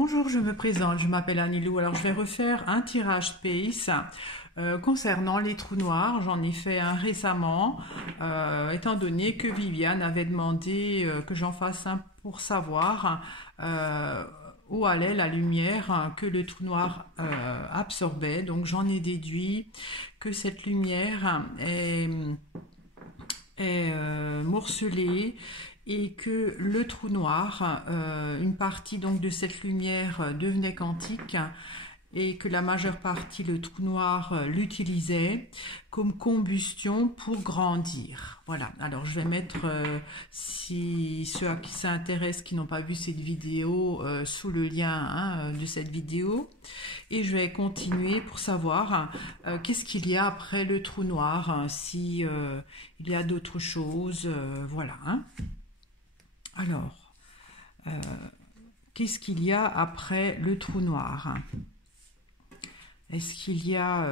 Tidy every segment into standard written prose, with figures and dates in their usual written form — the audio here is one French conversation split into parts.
Bonjour, je me présente, je m'appelle Anilou. Alors je vais refaire un tirage Space concernant les trous noirs. J'en ai fait un récemment, étant donné que Viviane avait demandé que j'en fasse un pour savoir où allait la lumière que le trou noir absorbait. Donc j'en ai déduit que cette lumière est morcelée et que le trou noir, une partie donc de cette lumière devenait quantique et que la majeure partie, le trou noir, l'utilisait comme combustion pour grandir. Voilà, alors je vais mettre, si ceux à qui ça intéresse, qui n'ont pas vu cette vidéo, sous le lien de cette vidéo. Et je vais continuer pour savoir qu'est-ce qu'il y a après le trou noir, si il y a d'autres choses, voilà. Alors, qu'est-ce qu'il y a après le trou noir? Est-ce qu'il y a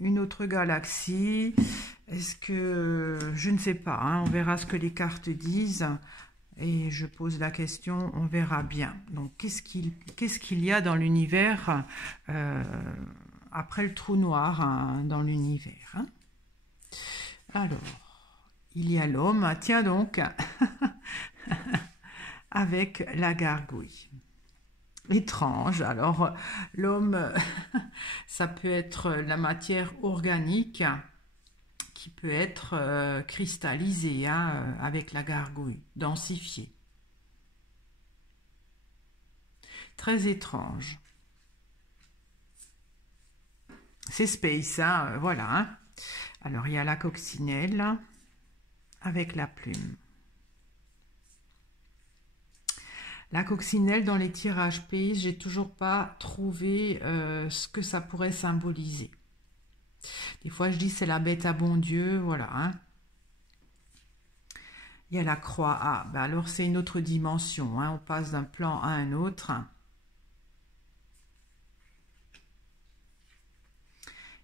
une autre galaxie? Est-ce que... je ne sais pas, on verra ce que les cartes disent. Et je pose la question, on verra bien. Donc, qu'est-ce qu'il y a dans l'univers après le trou noir, dans l'univers, Alors... il y a l'homme, tiens donc, avec la gargouille. Étrange. Alors, l'homme, ça peut être la matière organique qui peut être cristallisée avec la gargouille, densifiée. Très étrange. C'est space, voilà. Alors, il y a la coccinelle avec la plume. La coccinelle dans les tirages pays, j'ai toujours pas trouvé ce que ça pourrait symboliser. Des fois je dis c'est la bête à bon Dieu, voilà. Il y a la croix. Ah, ben alors c'est une autre dimension, on passe d'un plan à un autre.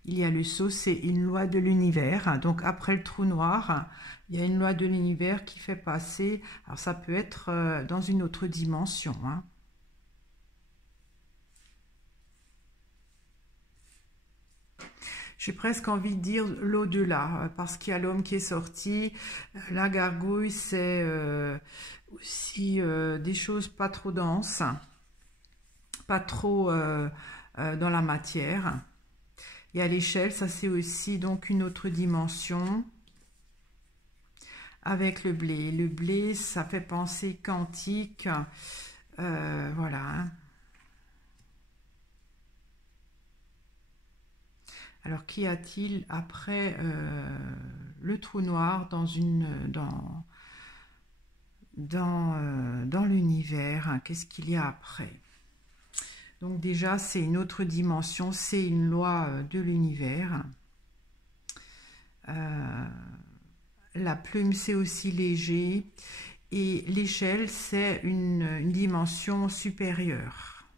Il y a le sceau, c'est une loi de l'univers. Donc après le trou noir, il y a une loi de l'univers qui fait passer. Alors ça peut être dans une autre dimension. J'ai presque envie de dire l'au-delà, parce qu'il y a l'homme qui est sorti. La gargouille, c'est aussi des choses pas trop denses, pas trop dans la matière. Il y a l'échelle, ça c'est aussi donc une autre dimension. Avec le blé. Le blé, ça fait penser quantique. Voilà. Alors, qu'y a-t-il après le trou noir dans l'univers? Qu'est-ce qu'il y a après? Donc déjà, c'est une autre dimension, c'est une loi de l'univers. La plume, c'est aussi léger. Et l'échelle, c'est une dimension supérieure.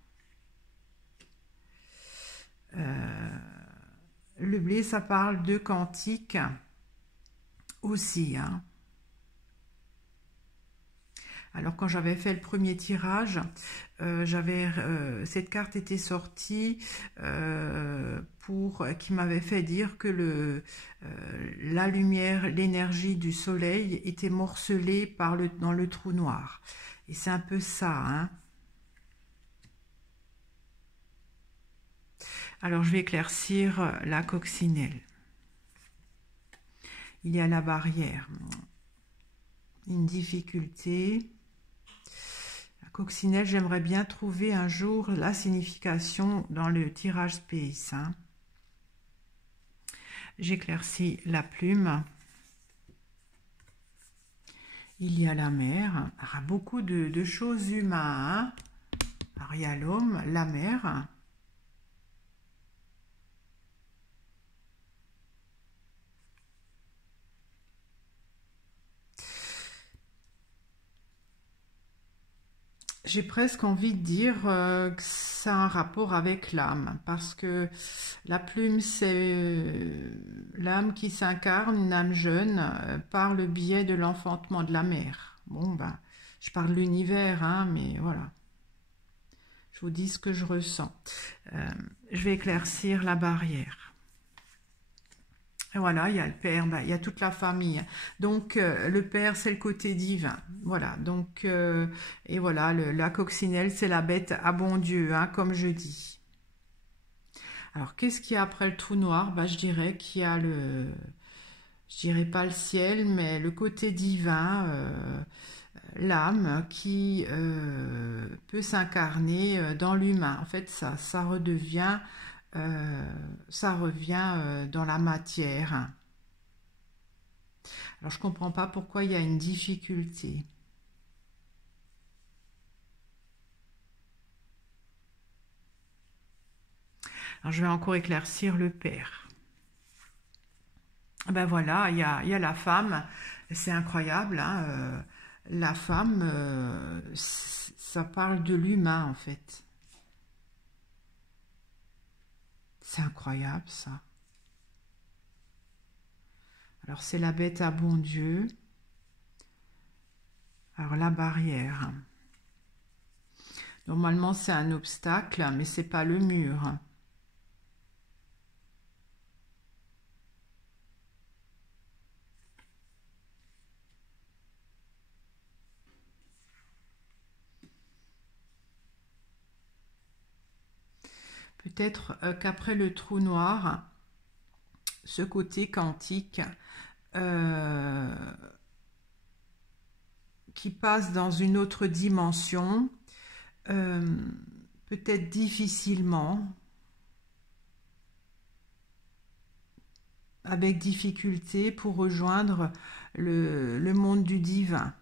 Le blé, ça parle de quantique aussi. Alors quand j'avais fait le premier tirage, cette carte était sortie qui m'avait fait dire que la lumière, l'énergie du soleil était morcelée dans le trou noir. Et c'est un peu ça. Alors je vais éclaircir la coccinelle. Il y a la barrière. Une difficulté. Coccinelle, j'aimerais bien trouver un jour la signification dans le tirage space. J'éclaircis la plume. Il y a la mer. Alors, beaucoup de choses humaines. Alors, il y a l'homme, la mer. J'ai presque envie de dire que ça a un rapport avec l'âme, parce que la plume, c'est l'âme qui s'incarne, une âme jeune, par le biais de l'enfantement de la mère. Bon, ben, je parle de l'univers, mais voilà. Je vous dis ce que je ressens. Je vais éclaircir la barrière. Et voilà, il y a le père, il y a toute la famille. Donc, le père, c'est le côté divin. Voilà, donc, et voilà, la coccinelle, c'est la bête à bon Dieu, hein, comme je dis. Alors, qu'est-ce qu'il y a après le trou noir? Je dirais qu'il y a je dirais pas le ciel, mais le côté divin, l'âme qui peut s'incarner dans l'humain. En fait, ça redevient, ça revient dans la matière. Alors, je comprends pas pourquoi il y a une difficulté. Alors, je vais encore éclaircir le père. Ben voilà, il y a la femme, c'est incroyable, hein, la femme, ça parle de l'humain en fait. C'est incroyable ça. Alors c'est la bête à bon Dieu. Alors la barrière. Normalement c'est un obstacle, mais c'est pas le mur. Peut-être qu'après le trou noir, ce côté quantique qui passe dans une autre dimension, peut-être difficilement, avec difficulté pour rejoindre le monde du divin.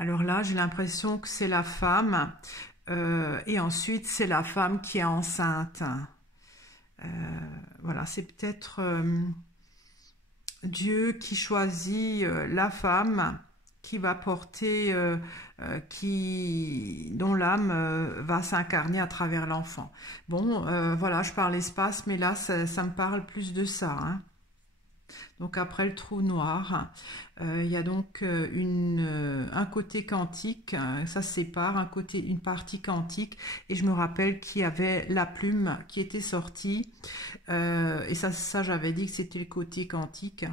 Alors là, j'ai l'impression que c'est la femme, et ensuite c'est la femme qui est enceinte. Voilà, c'est peut-être Dieu qui choisit la femme qui va porter, dont l'âme va s'incarner à travers l'enfant. Bon, voilà, je parle espace, mais là, ça me parle plus de ça, hein. Donc après le trou noir, il y a donc un côté quantique, ça se sépare, une partie quantique, et je me rappelle qu'il y avait la plume qui était sortie, et ça j'avais dit que c'était le côté quantique,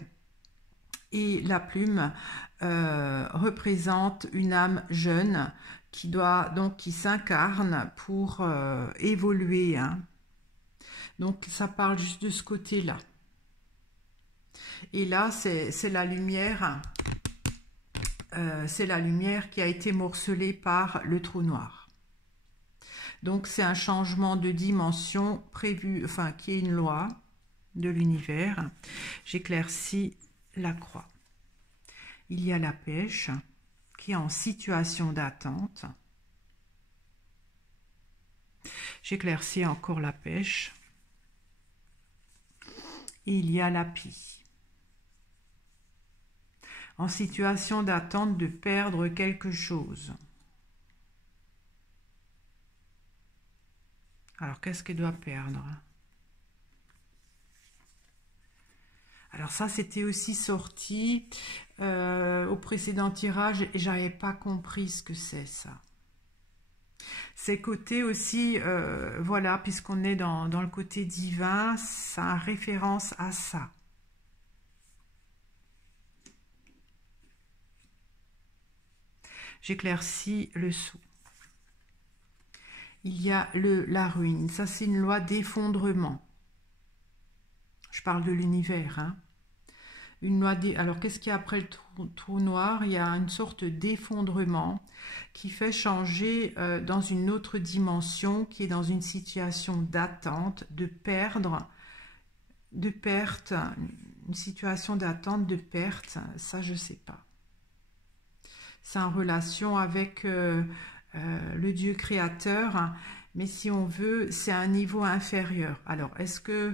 et la plume représente une âme jeune qui s'incarne pour évoluer, hein. Donc ça parle juste de ce côté-là. Et là, c'est la lumière qui a été morcelée par le trou noir. Donc, c'est un changement de dimension prévu, enfin, qui est une loi de l'univers. J'éclaircis la croix. Il y a la pêche qui est en situation d'attente. J'éclaircis encore la pêche. Et il y a la pie en situation d'attente de perdre quelque chose. Alors, qu'est-ce qu'elle doit perdre? Alors ça, c'était aussi sorti au précédent tirage et j'avais pas compris ce que c'est ça. C'est côté aussi, voilà, puisqu'on est dans le côté divin, ça a référence à ça. J'éclaircis le sou. Il y a la ruine. Ça, c'est une loi d'effondrement. Je parle de l'univers. Hein. Alors, qu'est-ce qu'il y a après le trou noir? Il y a une sorte d'effondrement qui fait changer dans une autre dimension, qui est dans une situation d'attente, de perte, une situation d'attente, de perte. Ça, je ne sais pas. C'est en relation avec le Dieu créateur, hein, mais si on veut, c'est un niveau inférieur. Alors, est-ce que,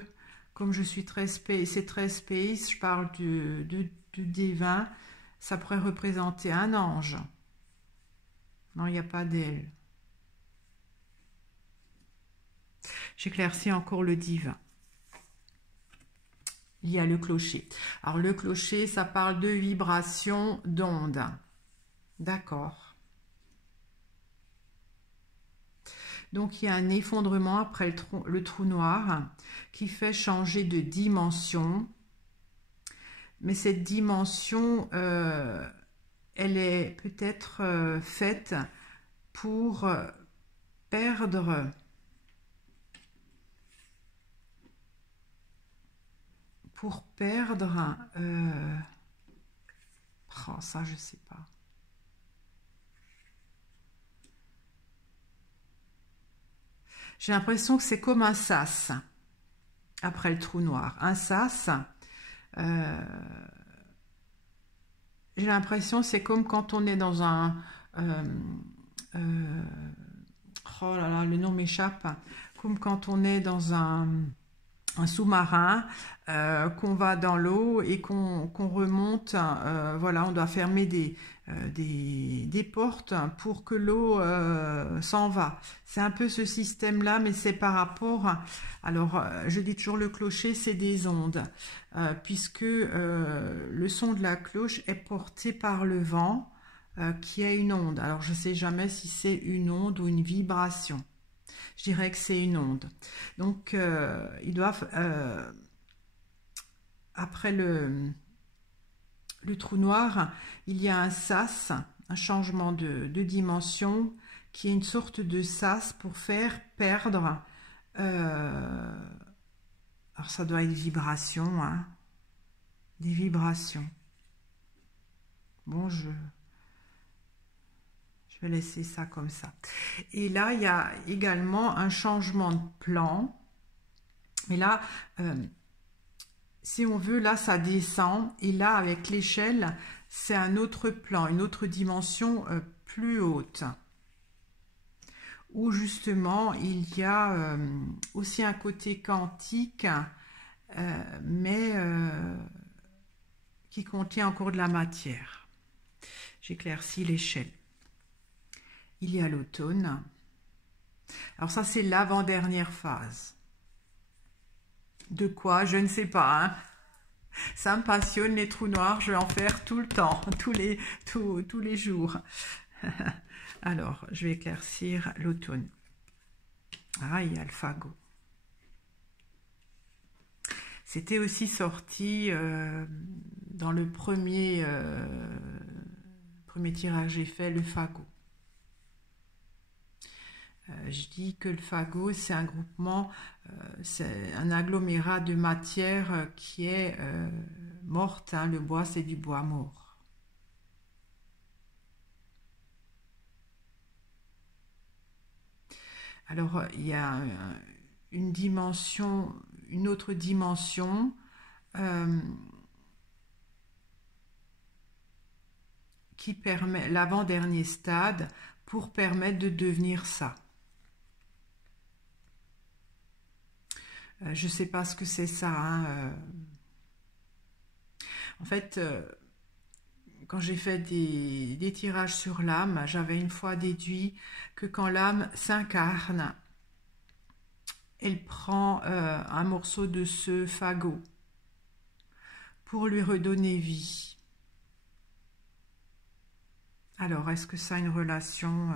comme je suis très space, c'est très space, je parle du divin, ça pourrait représenter un ange? Non, il n'y a pas d'aile. J'éclaircis encore le divin. il y a le clocher. Alors le clocher, ça parle de vibration, d'onde. D'accord. Donc il y a un effondrement après le trou noir qui fait changer de dimension. Mais cette dimension, elle est peut-être faite pour perdre oh, ça je sais pas. J'ai l'impression que c'est comme un sas après le trou noir. Un sas, j'ai l'impression c'est comme quand on est dans un oh là là, le nom m'échappe, comme quand on est dans un sous-marin, qu'on va dans l'eau et qu'on remonte, voilà, on doit fermer des portes pour que l'eau s'en va. C'est un peu ce système-là, mais c'est par rapport, alors je dis toujours le clocher, c'est des ondes, puisque le son de la cloche est porté par le vent, qui est une onde. Alors je ne sais jamais si c'est une onde ou une vibration. Je dirais que c'est une onde. Donc, ils doivent, après le trou noir, il y a un sas, un changement de dimension, qui est une sorte de sas pour faire perdre. Alors, ça doit être vibration, hein, des vibrations. Bon, je vais laisser ça comme ça. Et là, il y a également un changement de plan. Mais là, si on veut, là, ça descend. Et là, avec l'échelle, c'est un autre plan, une autre dimension plus haute. Où justement, il y a aussi un côté quantique, mais qui contient encore de la matière. J'éclaircis l'échelle. Il y a l'automne. Alors ça, c'est l'avant-dernière phase. De quoi? Je ne sais pas. Hein. Ça me passionne, les trous noirs. Je vais en faire tout le temps, tous les jours. Alors, je vais éclaircir l'automne. Ah, il y a le fagot. C'était aussi sorti dans le premier tirage que j'ai fait, le fagot. Je dis que le fagot, c'est un groupement, c'est un agglomérat de matière qui est morte. Hein. Le bois, c'est du bois mort. Alors, il y a une dimension, une autre dimension qui permet, l'avant-dernier stade, pour permettre de devenir ça. Je ne sais pas ce que c'est ça. Hein. En fait, quand j'ai fait des tirages sur l'âme, j'avais une fois déduit que quand l'âme s'incarne, elle prend un morceau de ce fagot pour lui redonner vie. Alors, est-ce que ça a une relation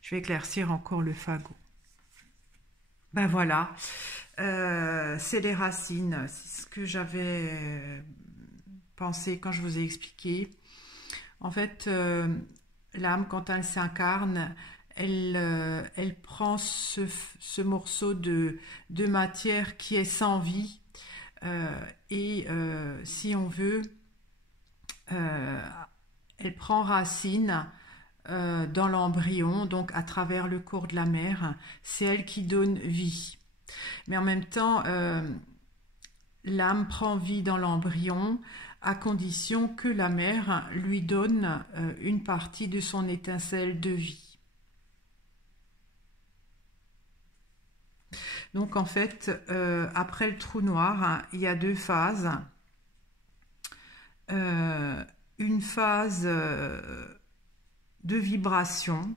je vais éclaircir encore le fagot. Ben voilà, c'est les racines, c'est ce que j'avais pensé quand je vous ai expliqué. En fait, l'âme, quand elle s'incarne, elle prend ce morceau de matière qui est sans vie et si on veut, elle prend racine dans l'embryon, donc à travers le corps de la mère. C'est elle qui donne vie. Mais en même temps, l'âme prend vie dans l'embryon à condition que la mère lui donne une partie de son étincelle de vie. Donc en fait, après le trou noir, hein, il y a deux phases. Une phase de vibration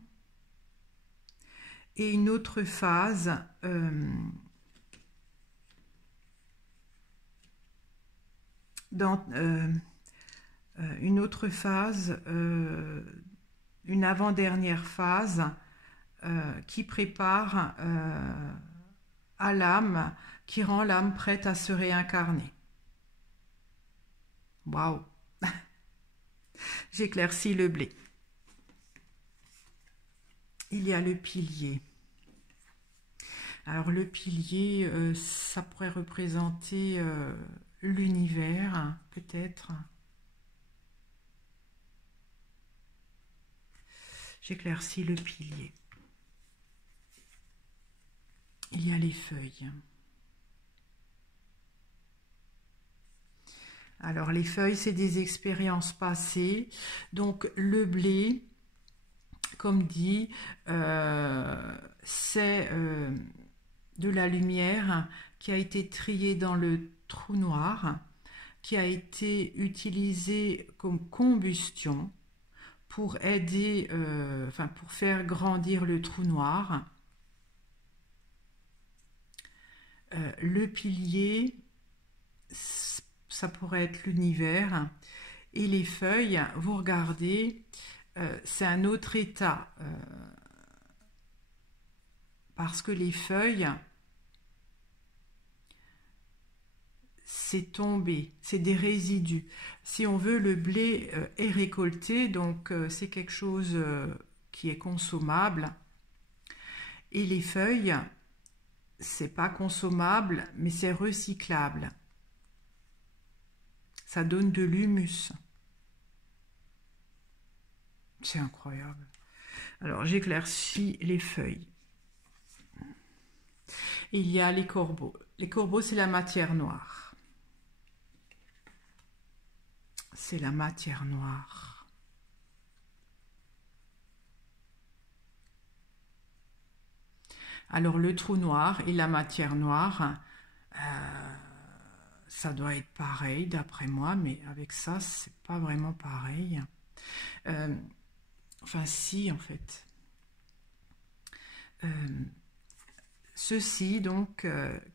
et une autre phase dans une autre phase, une avant-dernière phase qui prépare à l'âme, qui rend l'âme prête à se réincarner. Waouh! J'éclaircis le blé. Il y a le pilier. Alors le pilier, ça pourrait représenter l'univers, peut-être. J'éclaircis le pilier. Il y a les feuilles. Alors les feuilles, c'est des expériences passées. Donc le blé, comme dit, c'est de la lumière qui a été triée dans le trou noir, qui a été utilisée comme combustion pour aider, pour faire grandir le trou noir. Le pilier, ça pourrait être l'univers, et les feuilles, vous regardez, c'est un autre état, parce que les feuilles, c'est tombé, c'est des résidus. Si on veut, le blé est récolté, donc c'est quelque chose qui est consommable, et les feuilles, c'est pas consommable, mais c'est recyclable. Ça donne de l'humus. C'est incroyable. Alors, j'éclaircis les feuilles. Il y a les corbeaux. Les corbeaux, c'est la matière noire. C'est la matière noire. Alors, le trou noir et la matière noire, ça doit être pareil d'après moi, mais avec ça, c'est pas vraiment pareil. Enfin, si, en fait. Ceci, donc,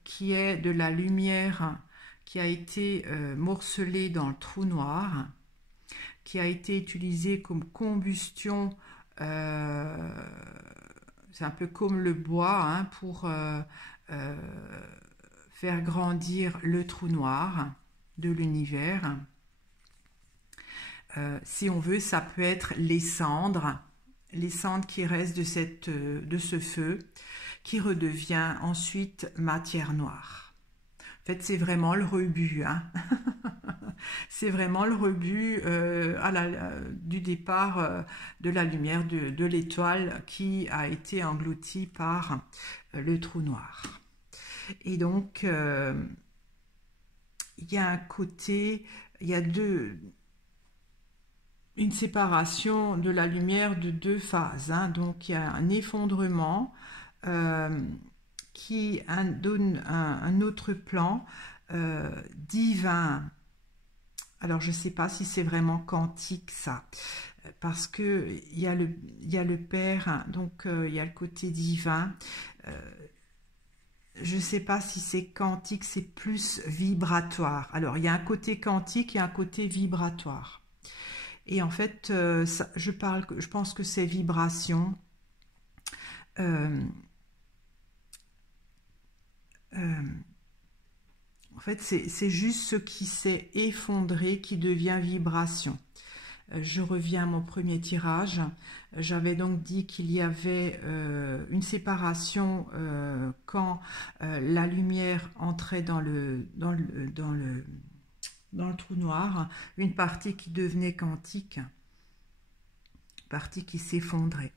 qui est de la lumière qui a été morcelée dans le trou noir, qui a été utilisée comme combustion, c'est un peu comme le bois, hein, pour faire grandir le trou noir de l'univers. Si on veut, ça peut être les cendres qui restent de ce feu, qui redevient ensuite matière noire. En fait, c'est vraiment le rebut, hein. C'est vraiment le rebut du départ de la lumière de l'étoile qui a été engloutie par le trou noir. Et donc, il y a un côté, il y a une séparation de la lumière de deux phases, hein. Donc il y a un effondrement qui donne un autre plan divin. Alors je ne sais pas si c'est vraiment quantique ça, parce que il y a le Père, hein, donc il y a le côté divin. Je ne sais pas si c'est quantique, c'est plus vibratoire. Alors il y a un côté quantique et un côté vibratoire. Et en fait, je pense que ces vibrations en fait, c'est juste ce qui s'est effondré qui devient vibration. Je reviens à mon premier tirage. J'avais donc dit qu'il y avait une séparation quand la lumière entrait dans le trou noir, une partie qui devenait quantique, une partie qui s'effondrait.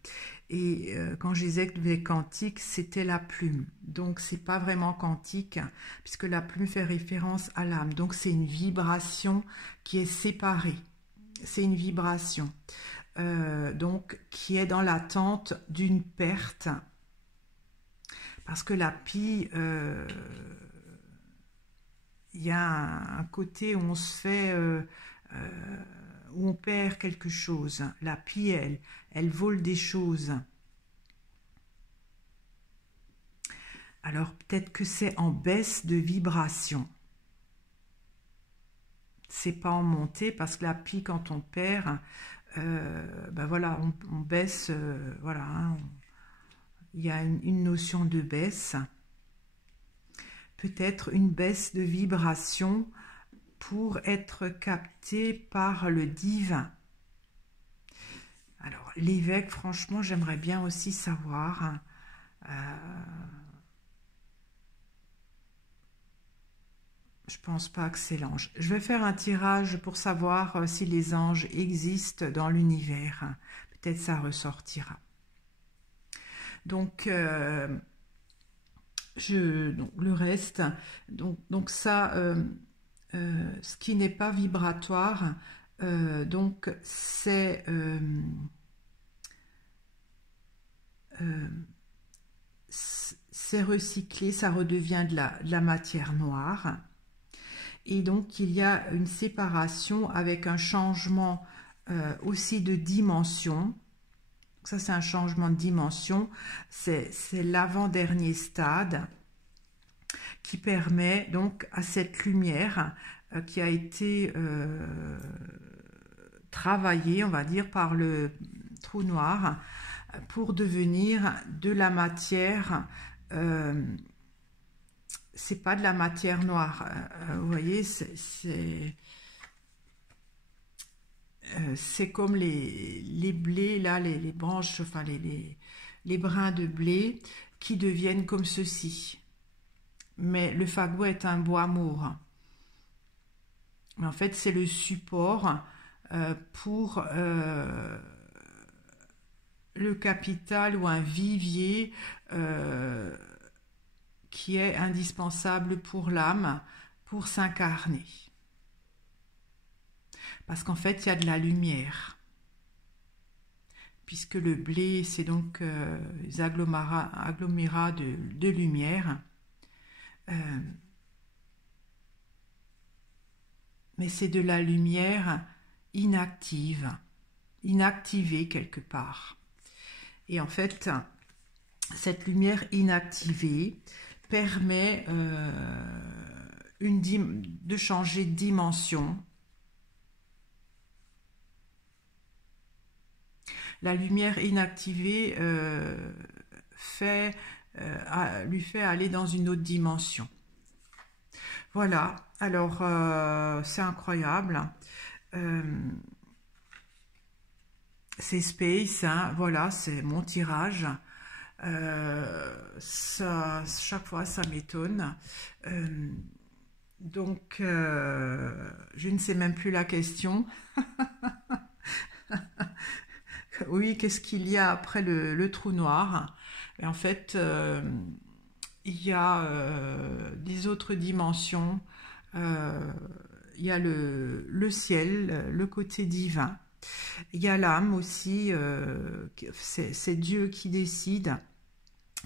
Et quand je disais que devenait quantique, c'était la plume. Donc c'est pas vraiment quantique, puisque la plume fait référence à l'âme. Donc c'est une vibration qui est séparée. C'est une vibration donc qui est dans l'attente d'une perte, parce que la pie, il y a un côté où on se fait, où on perd quelque chose. La pie, elle vole des choses. Alors peut-être que c'est en baisse de vibration. c'est pas en montée, parce que la pie, quand on perd, ben voilà, on baisse, voilà, hein, il y a une notion de baisse, peut-être une baisse de vibration pour être capté par le divin. Alors, l'évêque, franchement, j'aimerais bien aussi savoir. Je pense pas que c'est l'ange. Je vais faire un tirage pour savoir si les anges existent dans l'univers. Peut-être ça ressortira. Donc, le reste, donc ça, ce qui n'est pas vibratoire, donc c'est recyclé, ça redevient de la matière noire. Et donc il y a une séparation avec un changement aussi de dimension. Ça, c'est un changement de dimension, c'est l'avant-dernier stade qui permet donc à cette lumière qui a été travaillée, on va dire, par le trou noir pour devenir de la matière. C'est pas de la matière noire, vous voyez, c'est comme les blés, là, les branches, enfin les brins de blé qui deviennent comme ceci. Mais le fagot est un bois mort. Mais en fait, c'est le support pour le capital ou un vivier qui est indispensable pour l'âme pour s'incarner. Parce qu'en fait, il y a de la lumière. Puisque le blé, c'est donc des agglomérats de lumière. Mais c'est de la lumière inactive, inactivée quelque part. Et en fait, cette lumière inactivée permet de changer de dimension. La lumière inactivée lui fait aller dans une autre dimension. Voilà, alors c'est incroyable. C'est Space, hein, voilà, c'est mon tirage. Chaque fois, ça m'étonne. Donc, je ne sais même plus la question. Oui, qu'est-ce qu'il y a après le trou noir? Et en fait, il y a des autres dimensions. Il y a le ciel, le côté divin. Il y a l'âme aussi, c'est Dieu qui décide,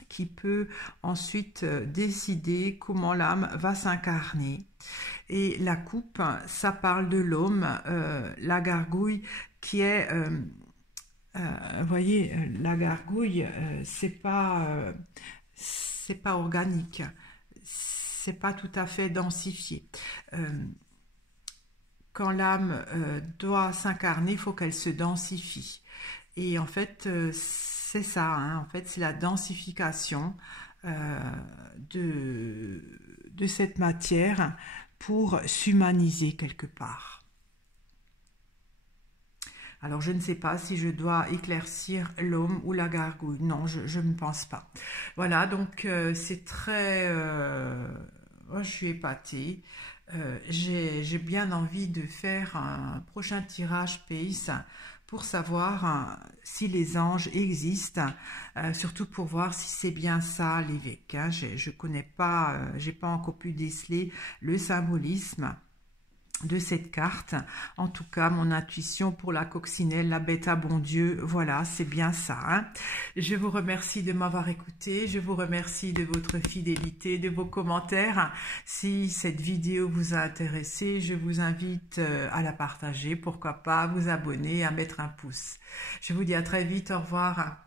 qui peut ensuite décider comment l'âme va s'incarner. Et la coupe, ça parle de l'homme, la gargouille qui est... vous voyez, la gargouille, c'est pas organique, c'est pas tout à fait densifié. Quand l'âme doit s'incarner, il faut qu'elle se densifie. Et en fait, c'est ça, hein, en fait, c'est la densification de cette matière pour s'humaniser quelque part. Alors, je ne sais pas si je dois éclaircir l'homme ou la gargouille. Non, je ne pense pas. Voilà, donc c'est très... je suis épatée. J'ai bien envie de faire un prochain tirage Space pour savoir si les anges existent, surtout pour voir si c'est bien ça l'évêque. Hein. Je connais pas, j'ai pas encore pu déceler le symbolisme de cette carte. En tout cas, mon intuition pour la coccinelle, la bête à bon Dieu, voilà, c'est bien ça. Hein. Je vous remercie de m'avoir écouté, je vous remercie de votre fidélité, de vos commentaires. Si cette vidéo vous a intéressé, je vous invite à la partager, pourquoi pas à vous abonner, à mettre un pouce. Je vous dis à très vite, au revoir.